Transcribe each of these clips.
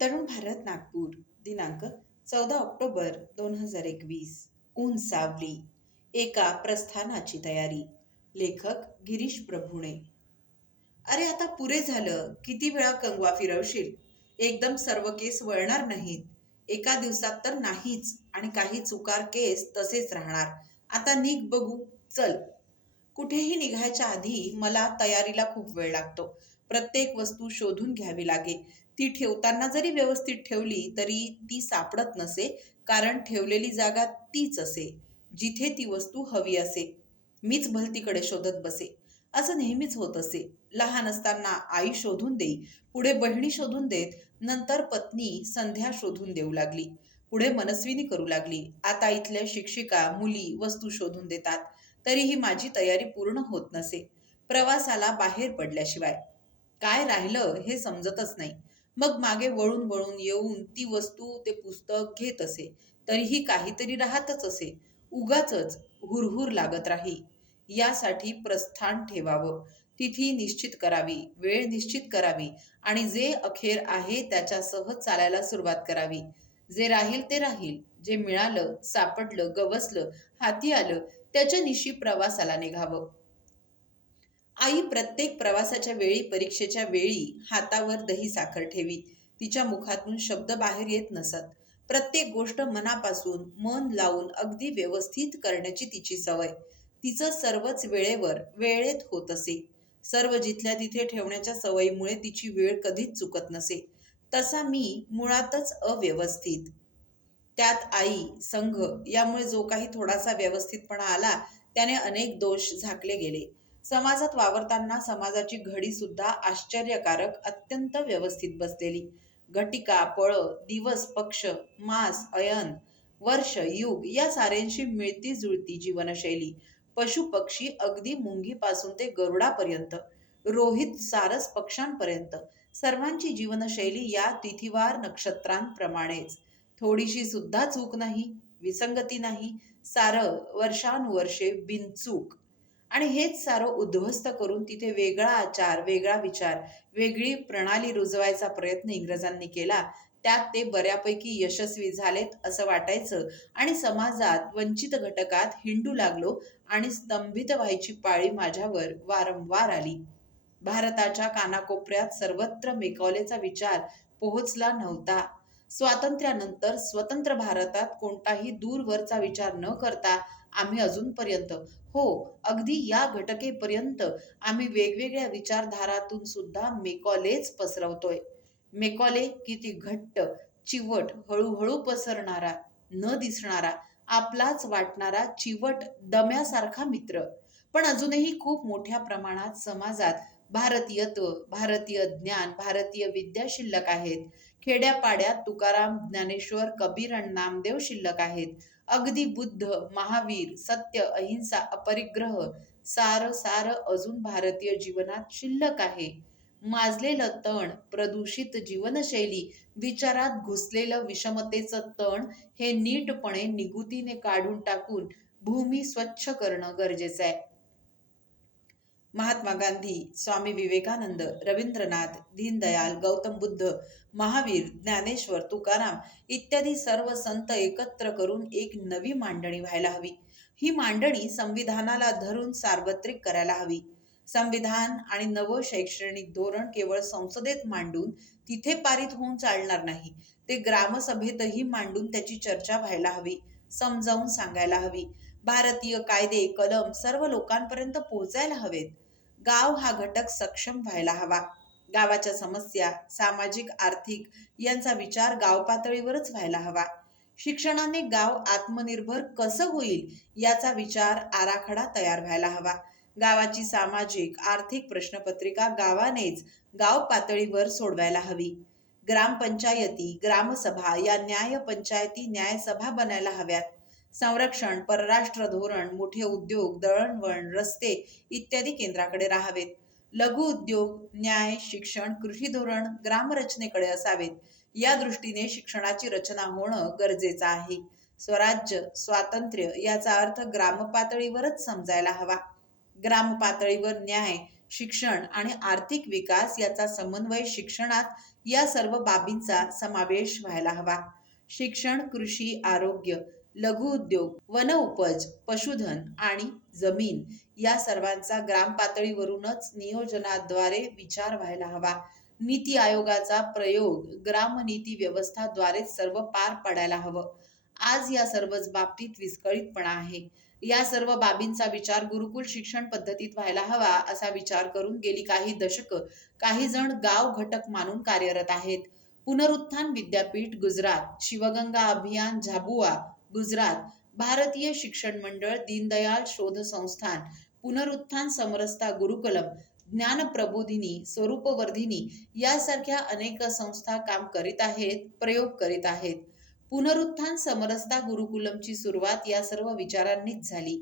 तरुण भारत नागपूर दिनांक 14 ऑक्टोबर 2021. ऊन सावली. एका प्रस्थानाची तयारी. लेखक गिरीश प्रभुणे. अरे आता पुरे झालं. किती वेळा कंगवा फिरवशील? एकदम सर्व केस वळणार नाहीत. एका दिवसात तर नाहीच. आणि काही चुकार केस तसेच राहणार. आता निघ बघू. चल. कुठेही निघायच्या आधी मला तयारीला खूप वेळ लागतो. प्रत्येक वस्तू शोधून घ्यावी लागे. ती ठेवताना जरी व्यवस्थित ठेवली तरी ती सापडत नसे, कारण ठेवलेली जागा तीच असे, जिथे ती वस्तू हवी असे. मीच भलतीकडे शोधत बसे. असं नेहमीच होत असे. लहान असताना आई शोधून देई, पुढे बहिणी शोधून देत, नंतर पत्नी संध्या शोधून देऊ लागली, पुढे मनस्विनी करू लागली. आता इथल्या शिक्षिका मुली वस्तू शोधून देतात. तरीही माझी तयारी पूर्ण होत नसे. प्रवासाला बाहेर पडल्याशिवाय काय राहिलं हे समजतच नाही. मग मागे वळून वळून येऊन ती वस्तू ते पुस्तक घेत असे. तरीही काहीतरी राहतच असे. उगाचच हुरहुर लागत राही. यासाठी प्रस्थान ठेवावं, तिथी निश्चित करावी, वेळ निश्चित करावी आणि जे अखेर आहे त्याच्यासह चालायला सुरुवात करावी. जे राहील ते राहील. जे मिळालं, सापडलं, गवसलं, हाती आलं त्याच्या निशी प्रवासाला निघावं. आई प्रत्येक प्रवासाच्या वेळी, परीक्षेच्या वेळी हातावर दही साखर ठेवी. तिच्या मुखातून शब्द बाहेर येत नसत. प्रत्येक गोष्ट मनापासून मन लावून अगदी व्यवस्थित करण्याची तिची सवय. तिचं सर्वच वेळेवर वेळेत होत असे. सर्व जिथल्या तिथे ठेवण्याच्या सवयीमुळे तिची वेळ कधीच चुकत नसे. तसा मी मुळातच अव्यवस्थित. त्यात आई, संघ यामुळे जो काही थोडासा व्यवस्थितपणा आला त्याने अनेक दोष झाकले गेले. समाजात वावरताना समाजाची घडी सुद्धा आश्चर्यकारक अत्यंत व्यवस्थित बसलेली. घटिका, पळ, दिवस, पक्ष, मास, अयन, वर्ष, युग या साऱ्यांशी मिळती जुळती जीवनशैली. पशुपक्षी अगदी मुंगीपासून ते गरुडापर्यंत, रोहित सारस पक्ष्यांपर्यंत सर्वांची जीवनशैली या तिथीवार नक्षत्रांप्रमाणेच. थोडीशी सुद्धा चूक नाही, विसंगती नाही. सारं वर्षानुवर्षे बिनचूक. आणि हेच सारं उद्ध्वस्त करून तिथे वेगळा आचार, वेगळा विचार, वेगळी प्रणाली रुजवायचा प्रयत्न इंग्रजांनी केला. त्यात ते बऱ्यापैकी यशस्वी झालेत असं वाटायचं आणि समाजात वंचित घटकात हिंडू लागलो आणि स्तंभित व्हायची पाळी माझ्यावर वारंवार आली. भारताच्या कानाकोपऱ्यात सर्वत्र मेकॉलेचा विचार पोहोचला नव्हता. स्वातंत्र्यानंतर स्वतंत्र भारतात कोणताही दूरवरचा विचार न करता आम्ही अजूनपर्यंत, हो अगदी या घटकेपर्यंत आम्ही वेगवेगळ्या विचारधारातून सुद्धा मेकॉलेच पसरवतोय. मेकॉले किती घट्ट, चिवट, हळूहळू पसरणारा, न दिसणारा, आपलाच वाटणारा चिवट दम्यासारखा मित्र. पण अजूनही खूप मोठ्या प्रमाणात समाजात भारतीयत्व, भारतीय ज्ञान, भारतीय विद्या शिल्लक आहेत. खेड्यापाड्यात तुकाराम, ज्ञानेश्वर, कबीर आणि नामदेव शिल्लक आहेत. अगदी बुद्ध, महावीर, सत्य, अहिंसा, अपरिग्रह सारं सारं अजून भारतीय जीवनात शिल्लक आहे. माजलेलं तण, प्रदूषित जीवनशैली, विचारात घुसलेलं विषमतेचं तण हे नीटपणे निगुतीने काढून टाकून भूमी स्वच्छ करणं गरजेचं आहे. महात्मा गांधी, स्वामी विवेकानंद, रवींद्रनाथ, दीनदयाल, गौतम बुद्ध, महावीर, ज्ञानेश्वर, तुकाराम इत्यादी सर्व संत एकत्र करून एक नवी मांडणी व्हायला हवी. ही मांडणी संविधानाला धरून सार्वत्रिक करायला हवी. संविधान आणि नवं शैक्षणिक धोरण केवळ संसदेत मांडून तिथे पारित होऊन चालणार नाही. ते ग्रामसभेतही मांडून त्याची चर्चा व्हायला हवी, समजावून सांगायला हवी. भारतीय कायदे, कलम सर्व लोकांपर्यंत पोहोचायला हवेत. गाव हा घटक सक्षम व्हायला हवा. गावाच्या समस्या, सामाजिक, आर्थिक यांचा विचार गाव पातळीवरच व्हायला हवा. शिक्षणाने गाव आत्मनिर्भर कसं होईल याचा विचार, आराखडा तयार व्हायला हवा. गावाची सामाजिक, आर्थिक प्रश्नपत्रिका गावानेच गाव पातळीवर सोडवायला हवी. ग्रामपंचायती, ग्रामसभा या न्याय पंचायती न्यायसभा बनायला हव्यात. संरक्षण, परराष्ट्र धोरण, मोठे उद्योग, दळणवळण, रस्ते इत्यादी केंद्राकडे राहावेत. लघु उद्योग, न्याय, शिक्षण, कृषी धोरण ग्रामरचनेकडे असावेत. या दृष्टीने शिक्षणाची रचना होणं गरजेचं आहे. स्वराज्य, स्वातंत्र्य याचा अर्थ ग्रामपातळीवरच समजायला हवा. ग्रामपातळीवर न्याय, शिक्षण आणि आर्थिक विकास याचा समन्वय शिक्षणात या सर्व बाबींचा समावेश व्हायला हवा. शिक्षण, कृषी, आरोग्य, लघुउद्योग, वनउपज, पशुधन आणि जमीन या सर्वांचा ग्राम पातळीवरूनच नियोजनाद्वारे विचार व्हायला हवा. नीती आयोगाचा प्रयोग ग्रामनीती व्यवस्थाद्वारेच सर्व पार पडायला हवं. आज या सर्वच बाबतीत विस्कळीतपणा आहे. या सर्व बाबींचा विचार गुरुकुल शिक्षण पद्धतीत व्हायला हवा असा विचार करून गेली काही दशकं काही जण गाव घटक मानून कार्यरत आहेत. पुनरुत्थान विद्यापीठ गुजरात, शिवगंगा अभियान झाबुआ गुजरात, भारतीय शिक्षण मंडळ, दीनदयाळ शोध संस्थान, पुनरुत्थान समरसता गुरुकुलम, ज्ञान प्रबोधिनी, स्वरूपवर्धिनी यासारख्या अनेक संस्था काम करीत आहेत, प्रयोग करीत आहेत. पुनरुत्थान समरसता गुरुकुलमची सुरुवात या सर्व विचारांनीच झाली.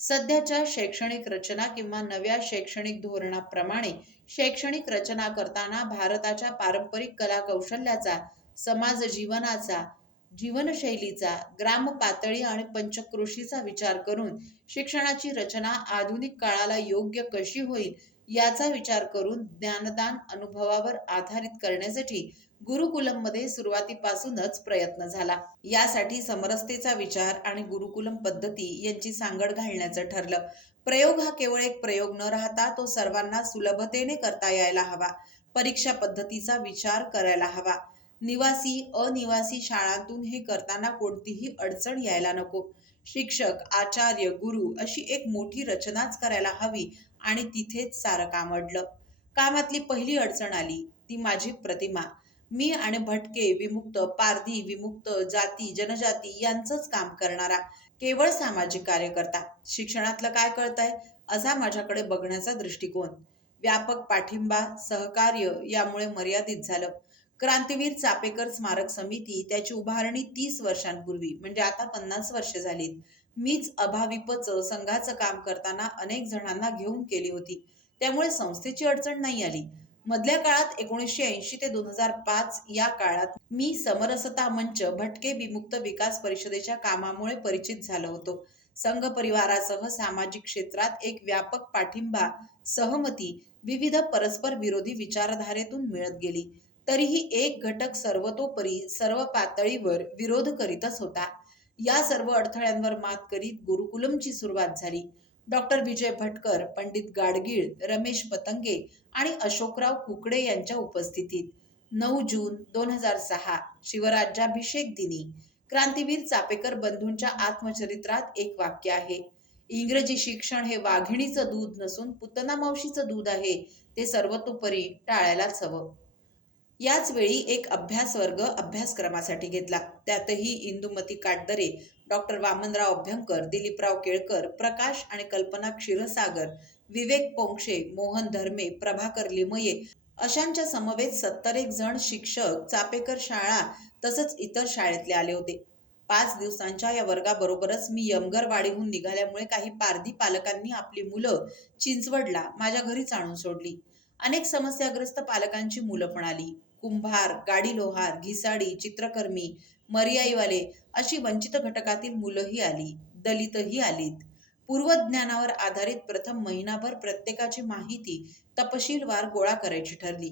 सध्याच्या शैक्षणिक रचना किंवा नव्या शैक्षणिक धोरणाप्रमाणे शैक्षणिक रचना करताना भारताच्या पारंपरिक कला कौशल्याचा, समाज जीवनाचा, जीवनशैलीचा, ग्राम पातळी आणि पंचक्रोशीचा विचार करून शिक्षणाची रचना आधुनिक काळाला योग्य कशी होईल याचा विचार करून ज्ञानदान अनुभवावर आधारित करण्यासाठी गुरुकुलममध्ये सुरुवातीपासूनच प्रयत्न झाला. यासाठी समरसतेचा विचार आणि गुरुकुलम पद्धती यांची सांगड घालण्याचं ठरलं. प्रयोग हा केवळ एक प्रयोग न राहता तो सर्वांना सुलभतेने करता यायला हवा. परीक्षा पद्धतीचा विचार करायला हवा. निवासी, अनिवासी शाळांतून हे करताना कोणतीही अडचण यायला नको. शिक्षक, आचार्य, गुरु अशी एक मोठी रचनाच करायला हवी आणि तिथेच सारं काम अडलं. कामातली पहिली अडचण आली ती माझी प्रतिमा. मी आणि भटके, विमुक्त, पारधी, विमुक्त, जाती, जनजाती यांचंच काम करणारा केवळ सामाजिक कार्यकर्ता. शिक्षणातलं काय कळतंय असा माझ्याकडे बघण्याचा दृष्टिकोन. व्यापक पाठिंबा, सहकार्य यामुळे मर्यादित झालं. क्रांतीवीर चापेकर स्मारक समिती त्याची उभारणी 30 वर्षांपूर्वी म्हणजे आता 50 वर्षे झालीत. मीच अभाविपच संघाचं काम करताना अनेक जणांना घेऊन केली होती. त्यामुळे संस्थेची अडचण नाही आली. मधल्या काळात 1980 ते 2005 या काळात मी समरसता मंच, भटके विमुक्त विकास परिषदेच्या कामामुळे परिचित झालो होतो. संघ परिवारासह सामाजिक क्षेत्रात एक व्यापक पाठिंबा, सहमती विविध परस्पर विरोधी विचारधारेतून मिळत गेली. तरीही एक घटक सर्वतोपरी सर्व पातळीवर विरोध करीतच होता. या सर्व अडथळ्यांवर मात करीत गुरुकुलमची सुरुवात झाली. डॉक्टर विजय भटकर, पंडित गाडगीळ, रमेश पतंगे आणि अशोकराव कुकडे यांच्या उपस्थितीत 9 जून 2006 शिवराज्याभिषेक दिनी क्रांतीवीर चापेकर बंधूंच्या आत्मचरित्रात एक वाक्य आहे. इंग्रजी शिक्षण हे वाघिणीचं दूध नसून पुतना मावशीचं दूध आहे. ते सर्वतोपरी टाळायलाच हवं. याच वेळी एक अभ्यास वर्ग अभ्यासक्रमासाठी घेतला. त्यातही इंदुमती काटदरे, डॉक्टर वामनराव अभ्यंकर, दिलीपराव केळकर, प्रकाश आणि कल्पना क्षीरसागर, विवेक पोंक्षे, मोहन धर्मे, प्रभाकर लिमये अशांच्या समवेत 70 जण शिक्षक चापेकर शाळा तसंच इतर शाळेतले आले होते. 5 दिवसांच्या या वर्गाबरोबरच मी यमगरवाडीहून निघाल्यामुळे काही पारधी पालकांनी आपली मुलं चिंचवडला माझ्या घरीच आणून सोडली. अनेक समस्याग्रस्त पालकांची मुलं पण आली. कुंभार, गाडी लोहार, घिसाडी, चित्रकर्मी, मर्याईवाले अशी वंचित घटकातील मुलंही आली. दलितही आलीत. पूर्वज्ञानावर आधारित प्रथम महिनाभर प्रत्येकाची माहिती तपशीलवार गोळा करायची ठरली.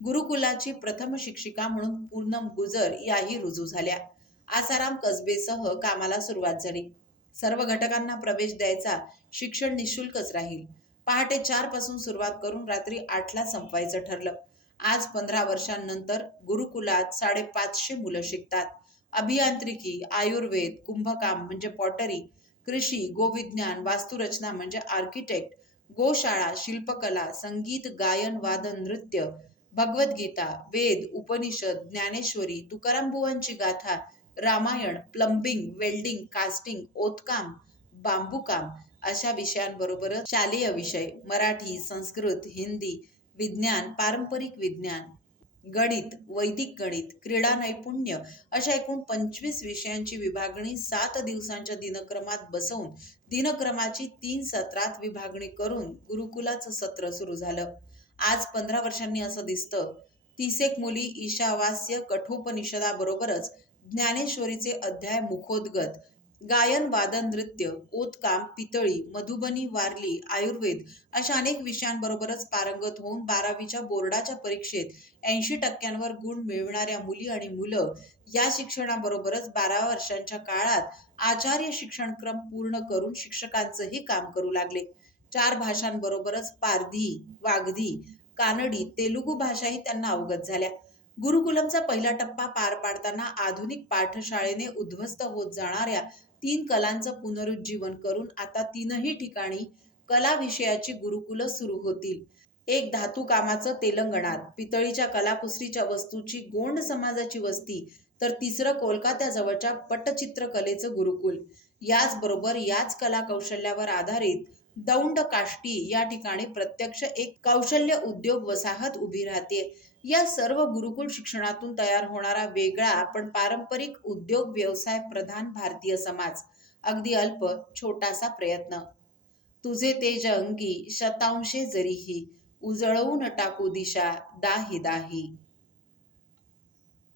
गुरुकुलाची प्रथम शिक्षिका म्हणून पूनम गुजर याही रुजू झाल्या. आसाराम कसबेसह कामाला सुरुवात झाली. सर्व घटकांना प्रवेश द्यायचा. शिक्षण निशुल्कच राहील. पहाटे 4 पासून सुरुवात करून रात्री 8ला संपवायचं ठरलं. आज 15 वर्षांनंतर गुरुकुलात 550 मुलं शिकतात. अभियांत्रिकी, आयुर्वेद, कुंभकाम म्हणजे पॉटरी, कृषी, गोविज्ञान, वास्तुरचना म्हणजे आर्किटेक्ट, गोशाळा, शिल्पकला, संगीत, गायन, वादन, नृत्य, भगवद्गीता, वेद, उपनिषद, ज्ञानेश्वरी, तुकारामबुवांची गाथा, रामायण, प्लंबिंग, वेल्डिंग, कास्टिंग, ओतकाम, बांबूकाम अशा विषयांबरोबरच शालेय विषय मराठी, संस्कृत, हिंदी, विज्ञान, पारंपरिक विज्ञान, गणित, वैदिक गणित, क्रीडा नैपुण्य अशा एकूण 25 विषयांची विभागणी 7 दिवसांच्या दिनक्रमात बसवून दिनक्रमाची 3 सत्रात विभागणी करून गुरुकुलाचं सत्र सुरू झालं. आज 15 वर्षांनी असं दिसतं. 30 मुली ईशावास्य कठोपनिषदाबरोबरच ज्ञानेश्वरीचे अध्याय मुखोद्गत, गायन, वादन, नृत्य, ओतकाम, पितळी, मधुबनी, वारली, आयुर्वेद अशा अनेक विषयांबरोबरच पारंगत होऊन 12वीच्या बोर्डाच्या परीक्षेत 80% गुण मिळवणाऱ्या मुली आणि मुलं या शिक्षणाबरोबरच 12 वर्षांच्या काळात आचार्य शिक्षणक्रम पूर्ण करून शिक्षकांचंही काम करू लागले. 4 भाषांबरोबरच पारधी, वागधी, कानडी, तेलुगू भाषाही त्यांना अवगत झाल्या. गुरुकुलमचा पहिला टप्पा पार पाडताना आधुनिक पाठशाळेने उद्ध्वस्त होत जाणाऱ्या 3 कलांचं पुनरुज्जीवन करून आता 3ही ठिकाणी कला विषयाची गुरुकुलं सुरू होतील. एक धातू कामाचं तेलंगणात, पितळीच्या कलाकुसरीच्या वस्तूची गोंड समाजाची वस्ती, तर तिसरं कोलकात्याजवळच्या पट्टचित्रकलेचं गुरुकुल. याचबरोबर याच कला कौशल्यावर आधारित दौंड काष्टी या ठिकाणी प्रत्यक्ष एक कौशल्य उद्योग वसाहत उभी राहते. या सर्व गुरुकुल शिक्षणातून तयार होणारा वेगळा पण पारंपरिक उद्योग व्यवसाय प्रधान भारतीय समाज. अगदी अल्प छोटासा प्रयत्न. तुझे तेज अंगी शतांशे जरीही, उजळवून टाकू दिशा दाही दाही.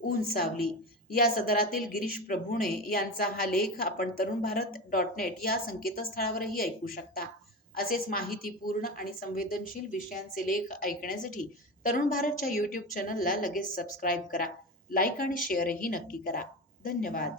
ऊन सावली या सदरातील गिरीश प्रभुणे यांचा हा लेख आपण तरुणभारत.net या संकेतस्थळावरही ऐकू शकता. असेच माहितीपूर्ण आणि संवेदनशील विषयांचे लेख ऐकण्यासाठी तरुण भारतच्या YouTube चॅनलला लगेच सबस्क्राईब करा. लाईक आणि शेअरही नक्की करा. धन्यवाद.